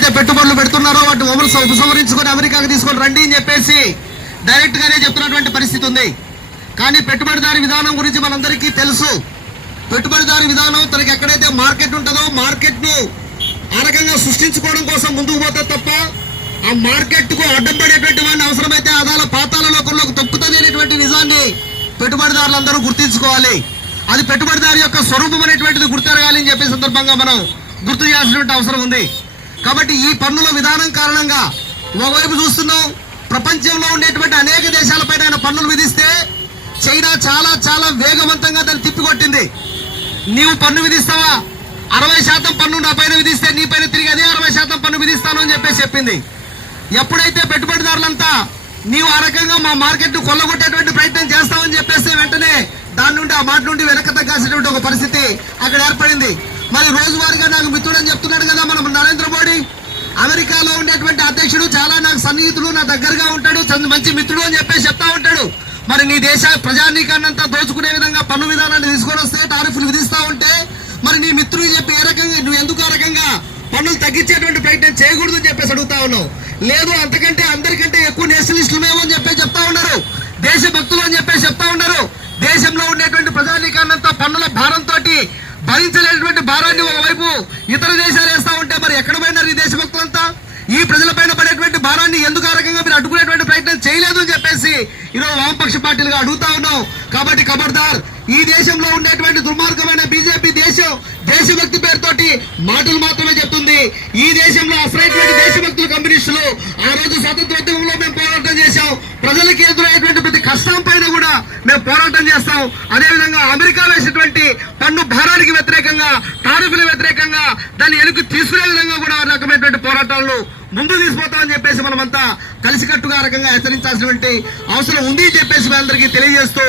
ఎక్కడైతే పెట్టుబడులు పెడుతున్నారో వాటి ఉపసంహరించుకొని అమెరికాకు తీసుకొని రండి అని చెప్పేసి డైరెక్ట్ గానే చెప్తున్నటువంటి పరిస్థితి ఉంది. కానీ పెట్టుబడిదారి విధానం గురించి మనందరికీ తెలుసు. పెట్టుబడిదారి విధానం తనకి ఎక్కడైతే మార్కెట్ ఉంటుందో మార్కెట్ ను ఆ రకంగా సృష్టించుకోవడం కోసం ముందుకు పోతే తప్ప ఆ మార్కెట్ కు అడ్డం పడేటువంటి వాడిని అవసరమైతే అదాల పాతాల లోకంలోకి తొక్కుతుంది అనేటువంటి నిజాన్ని పెట్టుబడిదారులందరూ గుర్తించుకోవాలి. అది పెట్టుబడిదారి యొక్క స్వరూపం అనేటువంటిది గుర్తెరగాలి అని చెప్పే సందర్భంగా మనం గుర్తు చేయాల్సినటువంటి అవసరం ఉంది. కాబట్టి ఈ పన్నుల విధానం కారణంగా ఒకవైపు చూస్తున్నాం, ప్రపంచంలో ఉండేటువంటి అనేక దేశాలపైన ఆయన పన్నులు విధిస్తే చైనా చాలా చాలా వేగవంతంగా దాన్ని తిప్పికొట్టింది. నీవు పన్ను విధిస్తావా, 60% పన్ను నా పైన విధిస్తే నీ పైన తిరిగి అదే 60% పన్ను విధిస్తాను అని చెప్పేసి చెప్పింది. ఎప్పుడైతే పెట్టుబడిదారులంతా నీవు ఆ రకంగా మా మార్కెట్ ను కొల్లగొట్టేటువంటి ప్రయత్నం చేస్తామని చెప్పేస్తే వెంటనే దాని నుండి ఆ మాట నుండి వెనక తగ్గాల్సినటువంటి ఒక పరిస్థితి అక్కడ ఏర్పడింది. మరి రోజువారీగా నాకు మిత్రుడని చెప్తున్నాడు కదా మన నరేంద్ర మోడీ. అమెరికాలో ఉండేటువంటి అధ్యక్షుడు చాలా నాకు సన్నిహితుడు, నా దగ్గరగా ఉంటాడు, మంచి మిత్రుడు అని చెప్పేసి చెప్తా ఉంటాడు. మరి నీ దేశ ప్రజానీకాన్నంతా దోచుకునే విధంగా పన్ను విధానాన్ని తీసుకొని వస్తే టారిఫ్లు విధిస్తా ఉంటే మరి నీ మిత్రుడు చెప్పి ఏ రకంగా నువ్వు ఎందుకు ఆ రకంగా పన్నులు తగ్గించేటువంటి ప్రయత్నం చేయకూడదు అని చెప్పేసి అడుగుతా ఉన్నావు. లేదు అంతకంటే అందరికంటే ఎక్కువ నేషనలిస్టులమేమో అని చెప్పేసి చెప్తా ఉన్నారు, దేశభక్తులు అని చెప్పేసి చెప్తా ఉన్నారు. దేశంలో ఉండేటువంటి ప్రజానీకాన్నంతా పన్నుల భారంతో భరించలేనటువంటి భారాన్ని ఒకవైపు ఇతర దేశాలు వేస్తా ఉంటే మరి ఎక్కడ పోయినారు ఈ దేశభక్తులంతా? ఈ ప్రజలపైన పడేటువంటి భారాన్ని ఎందుకు ఆ రకంగా మీరు అడ్డుకునేటువంటి ప్రయత్నం చేయలేదు అని చెప్పేసి ఈరోజు వామపక్ష పార్టీలుగా అడుగుతా ఉన్నాం. కాబట్టి ఖబర్దార్, ఈ దేశంలో ఉండేటువంటి దుర్మార్గమైన బీజేపీ దేశభక్తి పేరుతోటి మాటలు మాత్రమే చెప్తుంది. ఈ దేశంలో అసలైనటువంటి దేశభక్తులు కమ్యూనిస్టులు ఆ రోజు స్వాతంత్రోద్యమంలో మేము పోరాటం చేశాం. ప్రజలకు ఎదురయ్యేటువంటి ప్రతి కష్టం పైన కూడా మేము పోరాటం చేస్తాం. అదేవిధంగా అమెరికా వేసినటువంటి పన్ను భారానికి వ్యతిరేకంగా, టారిఫ్ల వ్యతిరేకంగా దాన్ని వెనక్కి తీసుకునే విధంగా కూడా రకమైనటువంటి పోరాటాలను ముందు తీసుకుపోతామని చెప్పేసి మనమంతా కలిసికట్టుగా రకంగా హెచ్చరించాల్సినటువంటి అవసరం ఉంది అని చెప్పేసి మీ అందరికీ తెలియజేస్తూ